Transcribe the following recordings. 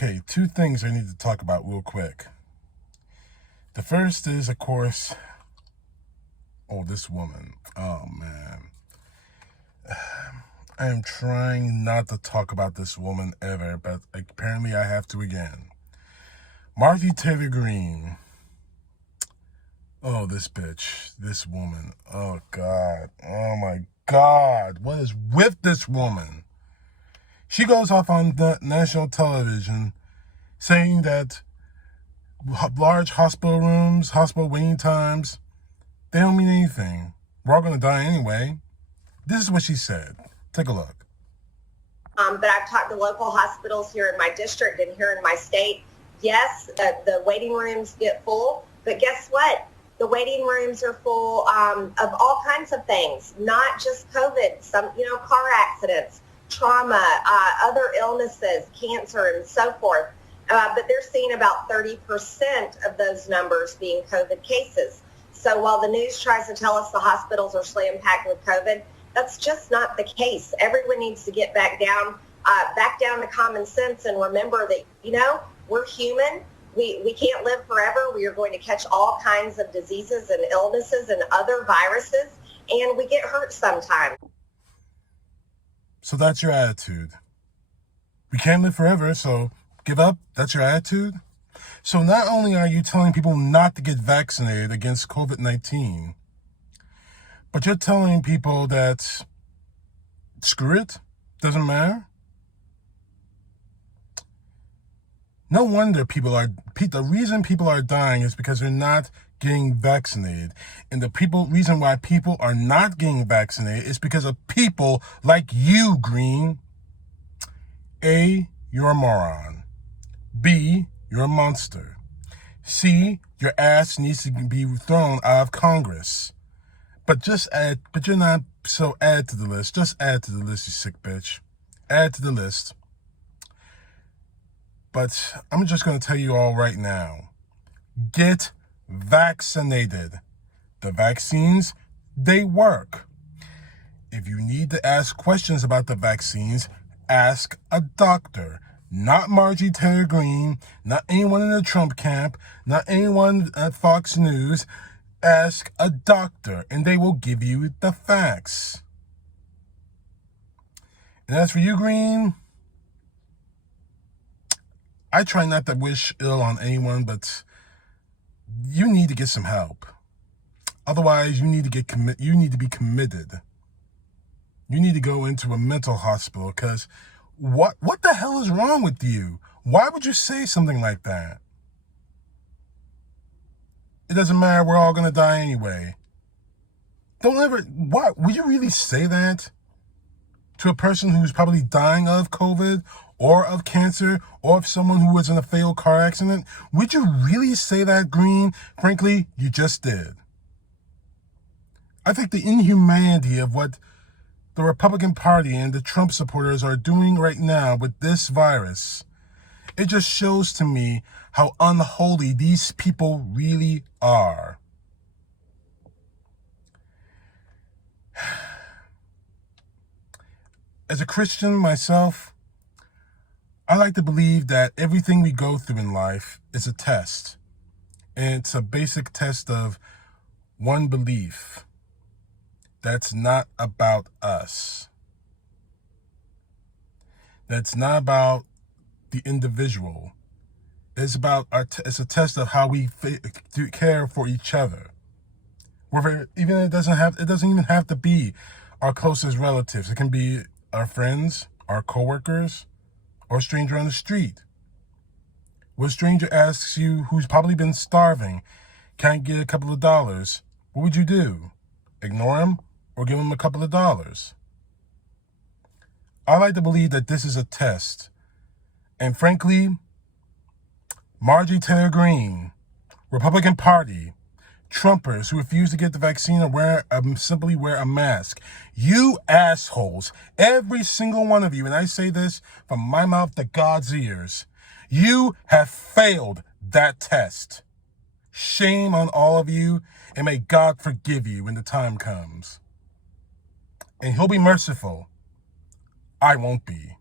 Okay, two things I need to talk about real quick. The first is, of course, this woman. Oh, man. I am trying not to talk about this woman ever, but apparently I have to again. Marjorie Taylor Greene. Oh, this bitch. This woman. Oh, God. Oh, my God. What is with this woman? She goes off on the national television saying that large hospital rooms, hospital waiting times, they don't mean anything. We're all going to die anyway. This is what she said. Take a look. But I've talked to local hospitals here in my district and here in my state. Yes, the waiting rooms get full, but guess what? The waiting rooms are full of all kinds of things, not just COVID, some, car accidents, trauma, other illnesses, cancer, and so forth. But they're seeing about 30% of those numbers being COVID cases. So while the news tries to tell us the hospitals are slam packed with COVID, that's just not the case. Everyone needs to get back down to common sense and remember that, we're human. We can't live forever. We are going to catch all kinds of diseases and illnesses and other viruses, and we get hurt sometimes. So that's your attitude. We can't live forever, so give up. That's your attitude. So not only are you telling people not to get vaccinated against COVID-19, but you're telling people that screw it, doesn't matter. No wonder the reason people are dying is because they're not getting vaccinated. And the reason why people are not getting vaccinated is because of people like you, Greene. A, you're a moron. B, you're a monster. C, your ass needs to be thrown out of Congress. But you're not, so add to the list. Just add to the list, you sick bitch. Add to the list. But I'm just going to tell you all right now. Get vaccinated. The vaccines, they work. If you need to ask questions about the vaccines, ask a doctor. Not Marjorie Taylor Greene, not anyone in the Trump camp, not anyone at Fox News. Ask a doctor, and they will give you the facts. And as for you, Greene, I try not to wish ill on anyone, but you need to get some help. Otherwise, you need to be committed. You need to go into a mental hospital, because what the hell is wrong with you? Why would you say something like that? It doesn't matter, we're all going to die anyway. Would you really say that to a person who's probably dying of COVID or of cancer or of someone who was in a fatal car accident? Would you really say that, Greene? Frankly, you just did. I think the inhumanity of what the Republican Party and the Trump supporters are doing right now with this virus, it just shows to me how unholy these people really are. As a Christian myself, I like to believe that everything we go through in life is a test. And it's a basic test of one belief that's not about us. That's not about the individual. It's about it's a test of how we care for each other. It doesn't even have to be our closest relatives. It can be our friends, our coworkers, or a stranger on the street. When a stranger asks you, who's probably been starving, can't get a couple of dollars, what would you do? Ignore him or give him a couple of dollars? I like to believe that this is a test. And frankly, Marjorie Taylor Greene, Republican Party, Trumpers who refuse to get the vaccine or simply wear a mask. You assholes, every single one of you, and I say this from my mouth to God's ears, you have failed that test. Shame on all of you, and may God forgive you when the time comes. And he'll be merciful. I won't be.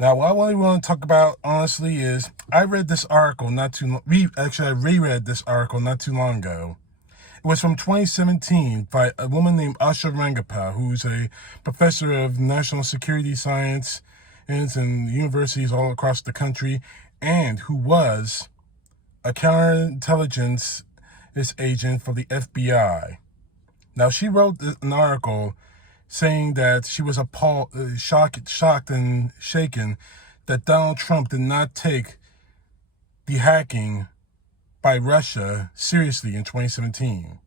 Now, what I really want to talk about, honestly, is I read this article I reread this article not too long ago. It was from 2017 by a woman named Asha Rangappa, who's a professor of national security science in universities all across the country, and who was a counterintelligence agent for the FBI. Now, she wrote an article saying that she was appalled, shocked and shaken that Donald Trump did not take the hacking by Russia seriously in 2017.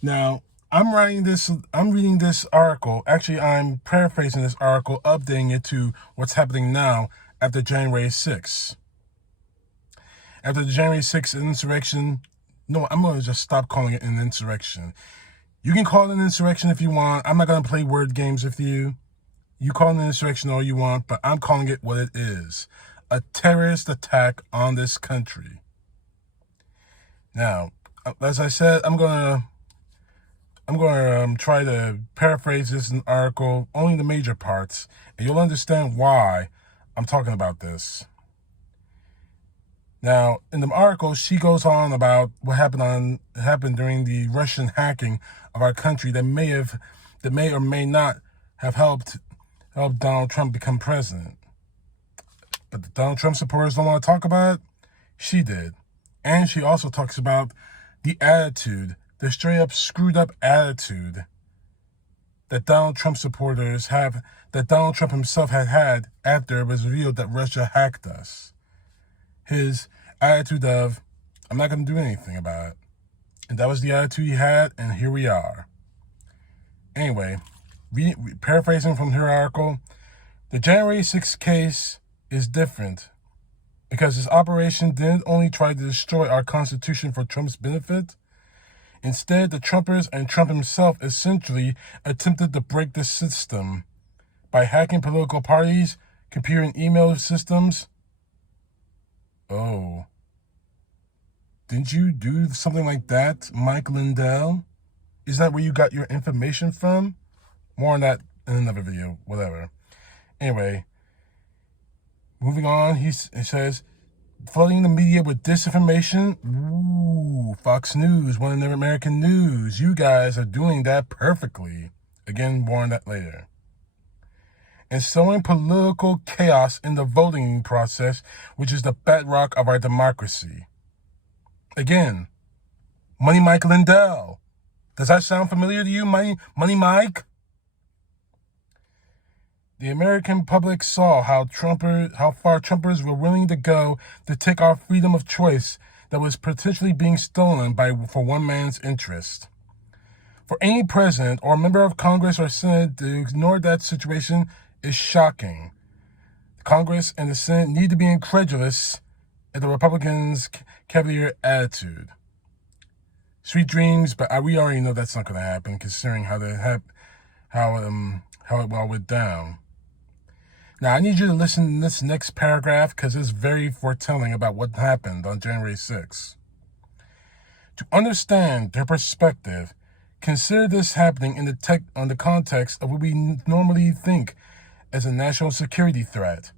Now, I'm reading this article. Actually, I'm paraphrasing this article, updating it to what's happening now after January 6th. After the January 6th insurrection, no, I'm going to just stop calling it an insurrection. You can call it an insurrection if you want. I'm not going to play word games with you. You call it an insurrection all you want, but I'm calling it what it is. A terrorist attack on this country. Now, as I said, I'm going to try to paraphrase this article, only the major parts, and you'll understand why I'm talking about this. Now, in the article, she goes on about what happened during the Russian hacking of our country that may or may not have helped Donald Trump become president. But the Donald Trump supporters don't want to talk about it. She did. And she also talks about the attitude, the straight up screwed up attitude that Donald Trump supporters have, that Donald Trump himself had after it was revealed that Russia hacked us. His attitude of, I'm not going to do anything about it. And that was the attitude he had, and here we are. Anyway, paraphrasing from her article, the January 6th case is different because this operation didn't only try to destroy our Constitution for Trump's benefit. Instead, the Trumpers and Trump himself essentially attempted to break the system by hacking political parties, computer and email systems. Oh. Didn't you do something like that, Mike Lindell? Is that where you got your information from? More on that in another video, whatever. Anyway, moving on, he says, flooding the media with disinformation. Ooh, Fox News, one of the American news. You guys are doing that perfectly. Again, more on that later. And sowing political chaos in the voting process, which is the bedrock of our democracy. Again, Money Mike Lindell. Does that sound familiar to you, Money Mike? The American public saw how far Trumpers were willing to go to take our freedom of choice that was potentially being stolen for one man's interest. For any president or member of Congress or Senate to ignore that situation is shocking. Congress and the Senate need to be incredulous at the Republicans' cavalier attitude. Sweet dreams, but we already know that's not going to happen, considering how it all went down. Now, I need you to listen to this next paragraph because it's very foretelling about what happened on January 6th. To understand their perspective, consider this happening in the context of what we normally think as a national security threat.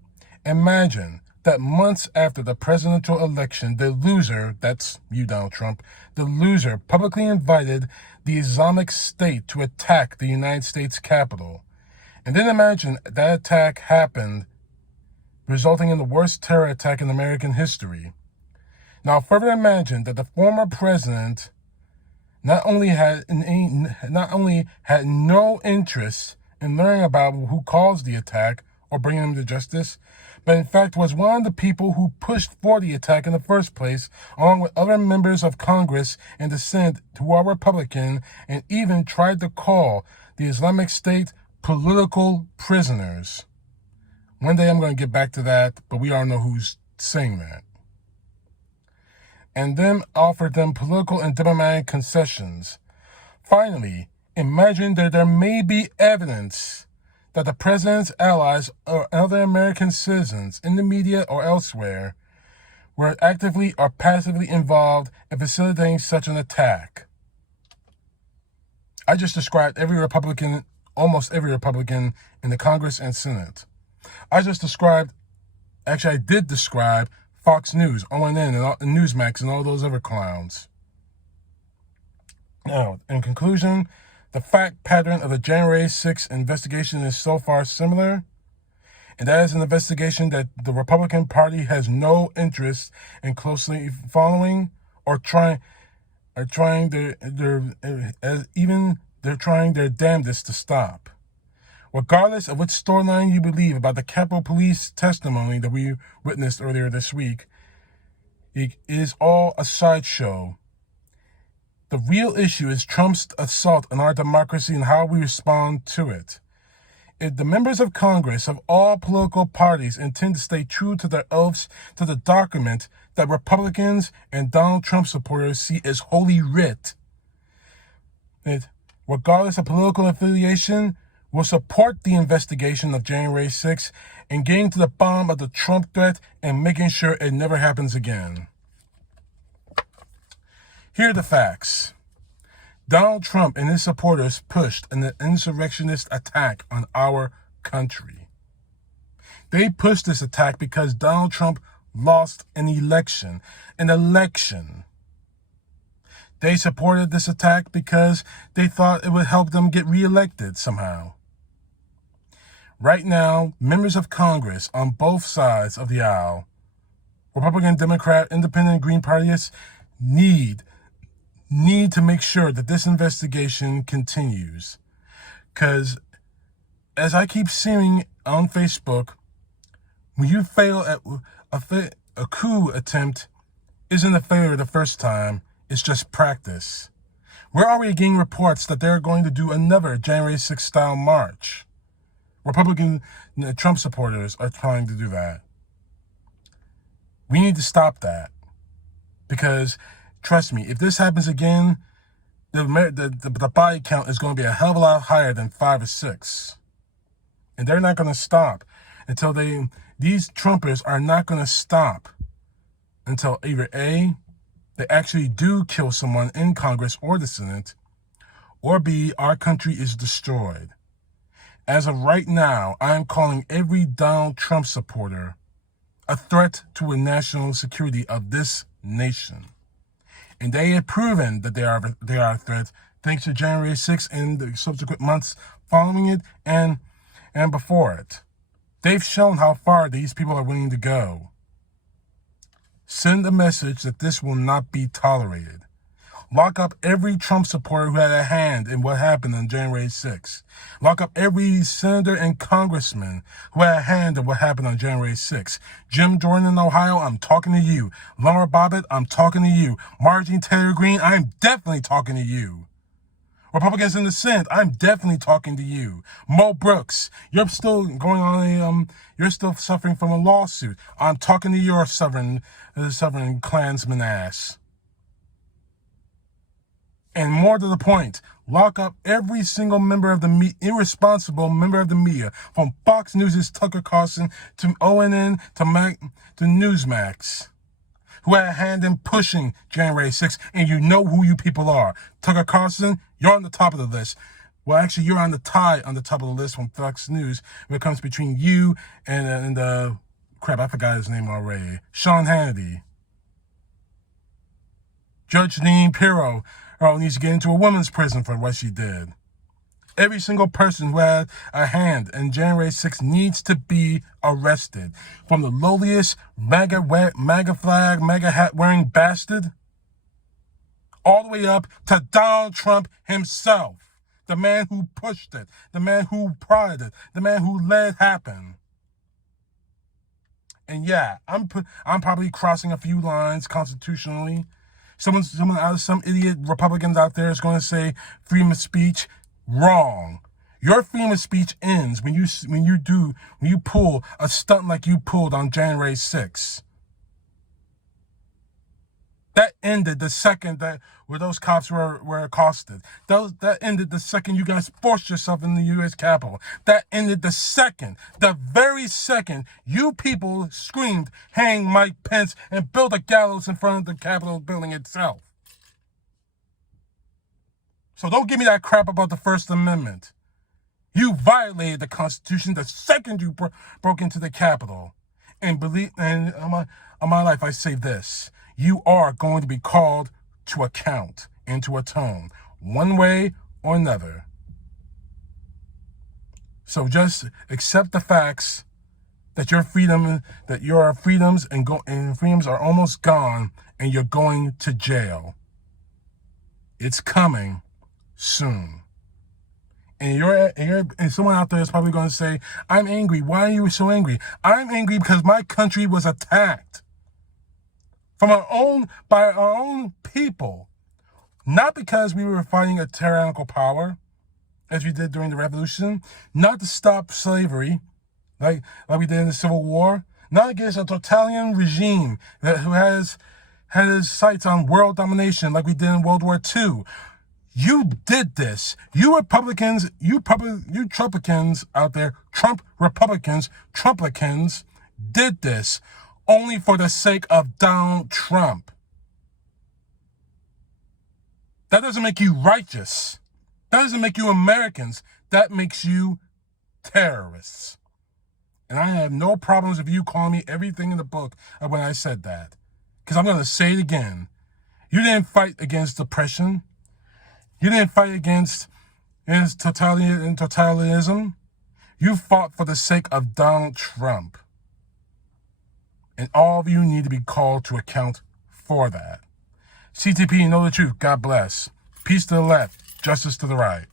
Imagine that months after the presidential election, the loser, that's you, Donald Trump, the loser publicly invited the Islamic State to attack the United States Capitol. And then imagine that attack happened, resulting in the worst terror attack in American history. Now, further imagine that the former president not only had no interest in learning about who caused the attack or bringing him to justice, but in fact was one of the people who pushed for the attack in the first place, along with other members of Congress and the Senate who are Republican, and even tried to call the Islamic State political prisoners. One day I'm going to get back to that, but we all know who's saying that. And then offered them political and diplomatic concessions. Finally, imagine that there may be evidence that the president's allies or other American citizens in the media or elsewhere were actively or passively involved in facilitating such an attack. I just described almost every Republican in the Congress and Senate. I did describe Fox News, ONN, and Newsmax, and all those other clowns. Now, in conclusion, the fact pattern of the January 6th investigation is so far similar, and that is an investigation that the Republican Party has no interest in closely following or trying their damnedest to stop. Regardless of which storyline you believe about the Capitol Police testimony that we witnessed earlier this week, it is all a sideshow. The real issue is Trump's assault on our democracy and how we respond to it. If the members of Congress of all political parties intend to stay true to their oaths to the document that Republicans and Donald Trump supporters see as holy writ, regardless of political affiliation, will support the investigation of January 6th and getting to the bottom of the Trump threat and making sure it never happens again. Here are the facts. Donald Trump and his supporters pushed an insurrectionist attack on our country. They pushed this attack because Donald Trump lost an election. They supported this attack because they thought it would help them get reelected somehow. Right now, members of Congress on both sides of the aisle, Republican, Democrat, Independent, Green Partyists, need to make sure that this investigation continues. Because, as I keep seeing on Facebook, when you fail at a coup attempt, isn't a failure the first time, it's just practice. We're already getting reports that they're going to do another January 6th style march. Republican Trump supporters are trying to do that. We need to stop that. Because, trust me, if this happens again, the body count is going to be a hell of a lot higher than 5 or 6. And they're not going to stop until these Trumpers are not going to stop until either A, they actually do kill someone in Congress or the Senate, or B, our country is destroyed. As of right now, I am calling every Donald Trump supporter a threat to the national security of this nation. And they have proven that they are a threat thanks to January 6th and the subsequent months following it and before it. They've shown how far these people are willing to go. Send a message that this will not be tolerated. Lock up every Trump supporter who had a hand in what happened on January 6th. Lock up every senator and congressman who had a hand in what happened on January 6th. Jim Jordan in Ohio, I'm talking to you. Laura Bobbitt, I'm talking to you. Marjorie Taylor Greene, I'm definitely talking to you. Republicans in the Senate, I'm definitely talking to you. Mo Brooks, you're still you're still suffering from a lawsuit. I'm talking to your Southern Klansman ass. And more to the point, lock up every single irresponsible member of the media, from Fox News' Tucker Carlson to ONN to Newsmax, who had a hand in pushing January 6th, and you know who you people are. Tucker Carlson, you're on the top of the list. Well, actually, you're on the top of the list from Fox News when it comes between you and I forgot his name already. Sean Hannity. Judge Jeanine Pirro needs to get into a women's prison for what she did. Every single person who had a hand in January 6th needs to be arrested. From the lowliest MAGA flag, MAGA hat wearing bastard, all the way up to Donald Trump himself. The man who pushed it, the man who prodded it, the man who let it happen. And yeah, I'm probably crossing a few lines constitutionally. Some idiot Republicans out there is going to say freedom of speech. Wrong. Your freedom of speech ends when you pull a stunt like you pulled on January 6th. That ended the second where those cops were accosted. That ended the second you guys forced yourself in the U.S. Capitol. That ended the very second you people screamed, "Hang Mike Pence," and build a gallows in front of the Capitol building itself. So don't give me that crap about the First Amendment. You violated the Constitution the second you broke into the Capitol. And on my life, I say this: you are going to be called to account and to atone, one way or another. So just accept the facts that your freedoms and freedoms are almost gone, and you're going to jail. It's coming soon. And someone out there is probably going to say, I'm angry. Why are you so angry? I'm angry because my country was attacked by our own people. Not because we were fighting a tyrannical power, as we did during the revolution, not to stop slavery, like we did in the Civil War, not against a totalitarian regime who had his sights on world domination, like we did in World War II. You did this. You Republicans, you Trumpicans out there, Trump Republicans, Trumplicans, did this only for the sake of Donald Trump. That doesn't make you righteous. That doesn't make you Americans. That makes you terrorists. And I have no problems with you calling me everything in the book when I said that. Because I'm going to say it again. You didn't fight against oppression. You didn't fight against totalitarianism. You fought for the sake of Donald Trump. And all of you need to be called to account for that. CTP, know the truth. God bless. Peace to the left, justice to the right.